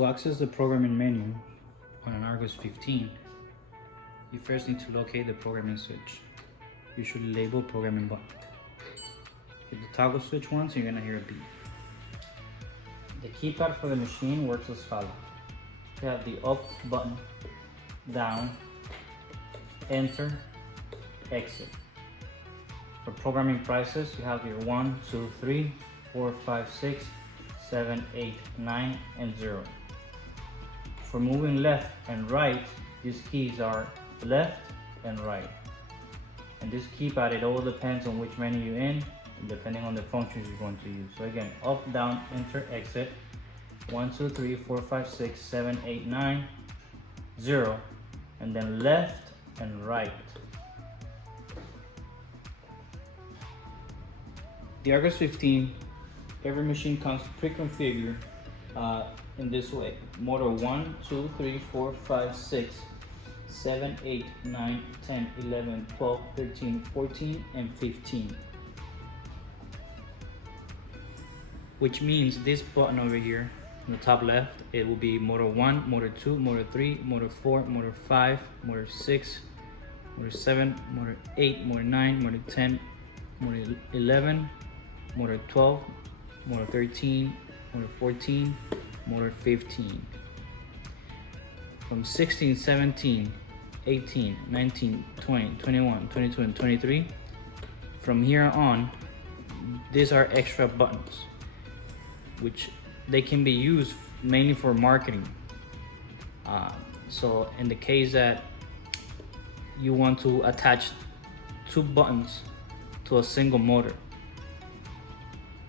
To access the programming menu on an Argos 15, you first need to locate the programming switch. Usually labeled programming button. Hit the toggle switch once, you're gonna hear a beep. The keypad for the machine works as follows. You have the up button, down, enter, exit. For programming prices, you have your 1, 2, 3, 4, 5, 6, 7, 8, 9, and 0. For moving left and right, these keys are left and right. And this keypad, it all depends on which menu you're in, depending on the functions you're going to use. So again, up, down, enter, exit, 1, 2, 3, 4, 5, 6, 7, 8, 9, 0, and then left and right. The Argos 15, every machine comes pre-configured in this way. Motor 1, 2, 3, 4, 5, 6, 7, 8, 9, 10, 11, 12, 13, 14, and 15. Which means this button over here on the top left, it will be motor 1, motor 2, motor 3, motor 4, motor 5, motor 6, motor 7, motor 8, motor 9, motor 10, motor 11, motor 12, motor 13, motor 14, motor 15. From 16, 17, 18, 19, 20, 21, 22, and 23, from here on, these are extra buttons, which they can be used mainly for marketing. So in the case that you want to attach 2 buttons to a single motor,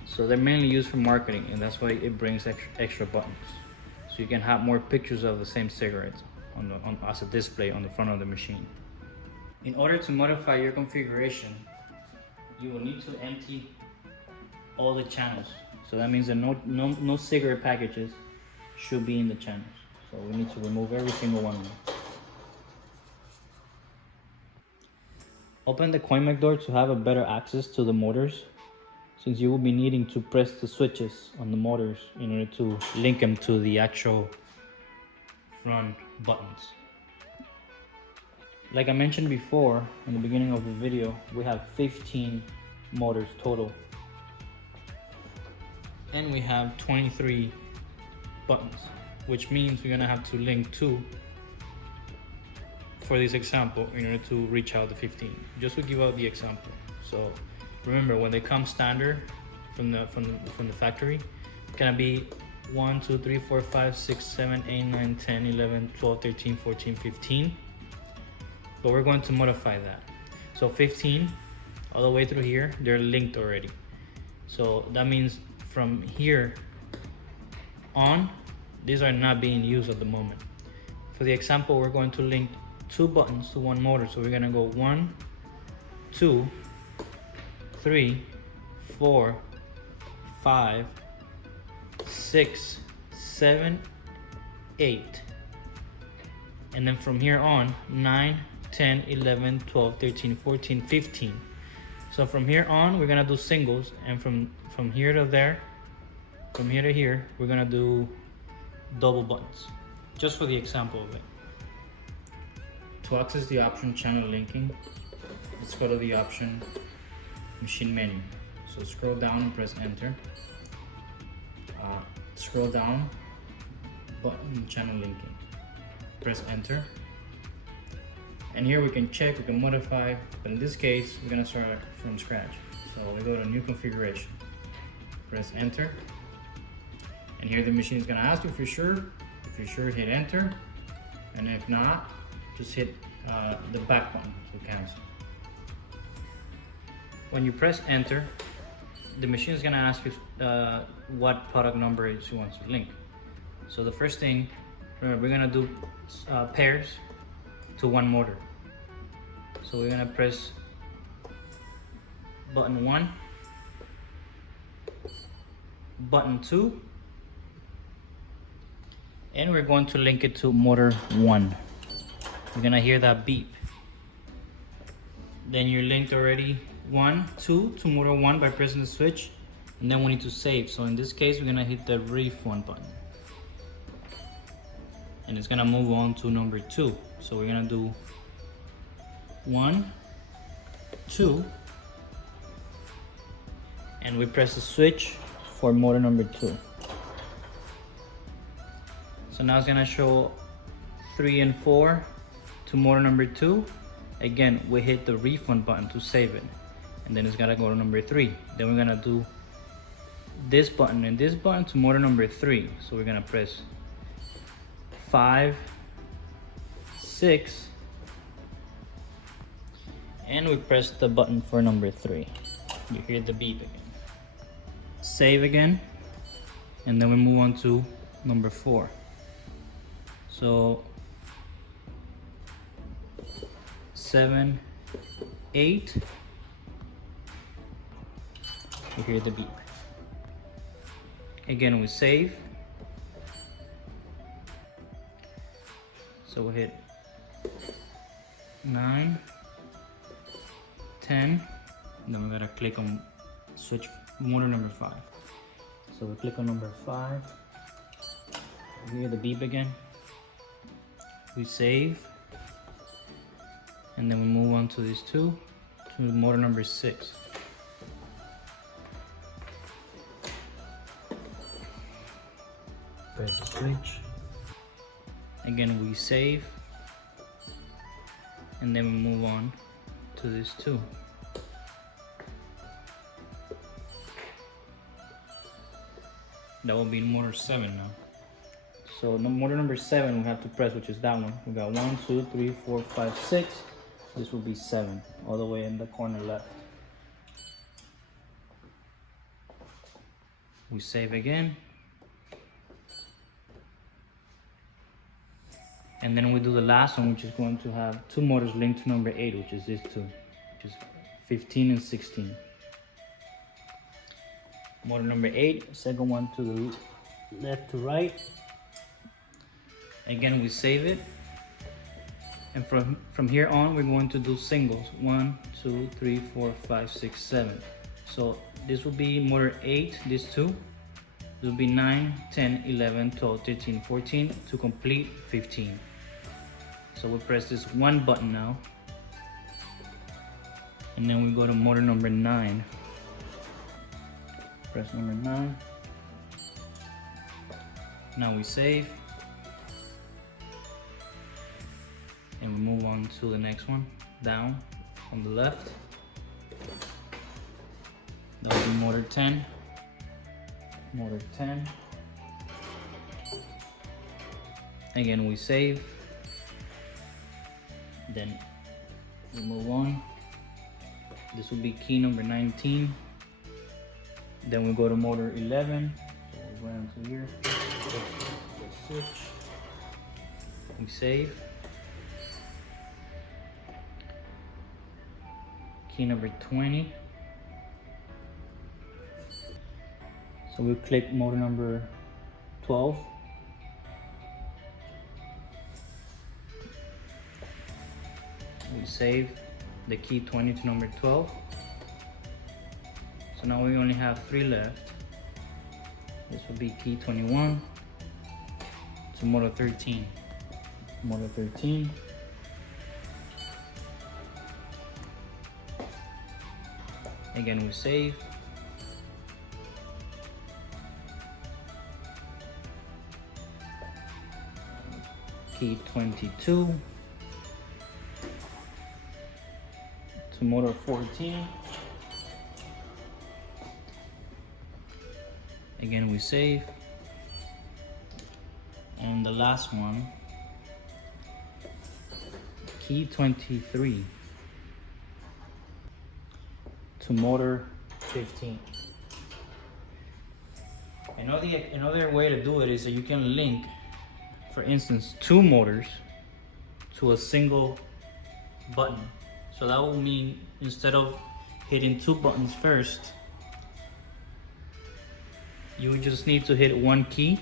so they're mainly used for marketing, and that's why it brings extra buttons. So you can have more pictures of the same cigarettes as a display on the front of the machine. In order to modify your configuration, you will need to empty all the channels. So that means that no cigarette packages should be in the channels. So we need to remove every single one of them. Open the CoinMac door to have a better access to the motors, since you will be needing to press the switches on the motors in order to link them to the actual front buttons. Like I mentioned before in the beginning of the video, we have 15 motors total. And we have 23 buttons, which means we're gonna have to link 2 for this example in order to reach out the 15. Just to give out the example. So remember, when they come standard from the factory, it's gonna be 1, 2, 3, 4, 5, 6, 7, 8, 9, 10, 11, 12, 13, 14, 15. But we're going to modify that. So 15, all the way through here, they're linked already. So that means from here on, these are not being used at the moment. For the example, we're going to link 2 buttons to 1 motor. So we're gonna go 1, 2, 3, 4, 5, 6, 7, 8. And then from here on, 9, 10, 11, 12, 13, 14, 15. So from here on, we're gonna do singles, and from here to there, from here to here, we're gonna do double buttons, just for the example of it. To access the option channel linking, let's go to the option machine menu. So scroll down and press enter. Scroll down, button channel linking. Press enter. And here we can check, we can modify, but in this case, we're gonna start from scratch. So we go to new configuration. Press enter. And here the machine is gonna ask you if you're sure. If you're sure, hit enter. And if not, just hit the back button to cancel. When you press enter, the machine is gonna ask you what product number it wants to link. So the first thing, remember, we're gonna do pairs to 1 motor. So we're gonna press button 1, button 2, and we're going to link it to motor 1. You're gonna hear that beep. Then you're linked already 1, 2 to motor 1 by pressing the switch, and then we need to save. So in this case, we're gonna hit the ref 1 button. and it's gonna move on to number 2. So we're gonna do 1, 2, and we press the switch for motor number 2. So now it's gonna show 3 and 4 to motor number 2. Again, we hit the refund button to save it, and then it's gonna go to number 3. Then we're gonna do this button and this button to motor number 3. So we're gonna press 5, 6, and we press the button for number 3. You hear the beep again. Save again, and then we move on to number 4. So 7, 8, you hear the beep. Again, we save. So we hit 9, 10, and then we gotta click on switch motor number 5. So we click on number 5, you hear the beep again. We save, and then we move on to these 2, to motor number 6. Press the switch. Again, we save, and then we move on to these 2. That will be motor 7 now. So motor number 7 we have to press, which is that one. We got 1, 2, 3, 4, 5, 6. This will be 7, all the way in the corner left. We save again. And then we do the last one, which is going to have 2 motors linked to number 8, which is this 2, which is 15 and 16. Motor number 8, second one to the left to right. Again, we save it. And from here on, we're going to do singles. 1, 2, 3, 4, 5, 6, 7. So this will be motor 8, this 2. This will be 9, 10, 11, 12, 13, 14 to complete 15. So we press this one button now. And then we go to motor number 9. Press number 9. Now we save. And we move on to the next one, down on the left. That will be motor 10. Motor 10. Again, we save. Then we move on. This will be key number 19. Then we go to motor 11. So we go into here. Switch. We save. Key number 20. So we click motor number 12. We save the key 20 to number 12. So now we only have 3 left. This will be key 21 to motor 13. Motor 13. Again, we save. Key 22 to motor 14. Again, we save. And the last one, key 23 to motor 15. Another way to do it is that you can link, for instance, 2 motors to a single button. So that will mean instead of hitting 2 buttons first, you just need to hit 1 key,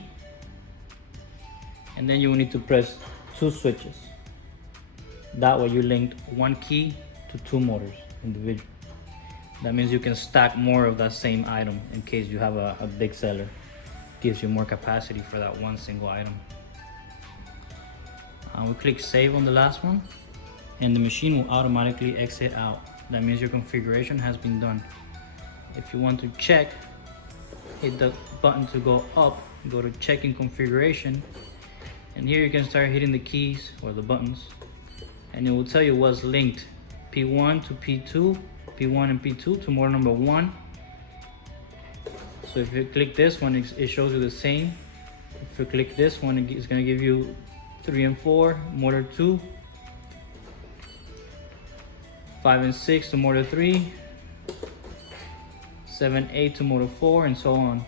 and then you will need to press 2 switches. That way you linked 1 key to 2 motors individually. That means you can stack more of that same item in case you have a big seller. Gives you more capacity for that one single item. We click save on the last one, and the machine will automatically exit out. That means your configuration has been done. If you want to check, hit the button to go up, go to checking configuration, and here you can start hitting the keys or the buttons, and it will tell you what's linked, P1 to P2, P1 and P2 to motor number 1. So if you click this one, it shows you the same. If you click this one, it's going to give you 3 and 4, motor 2, 5 and 6 to motor 3, 7, 8 to motor 4, and so on.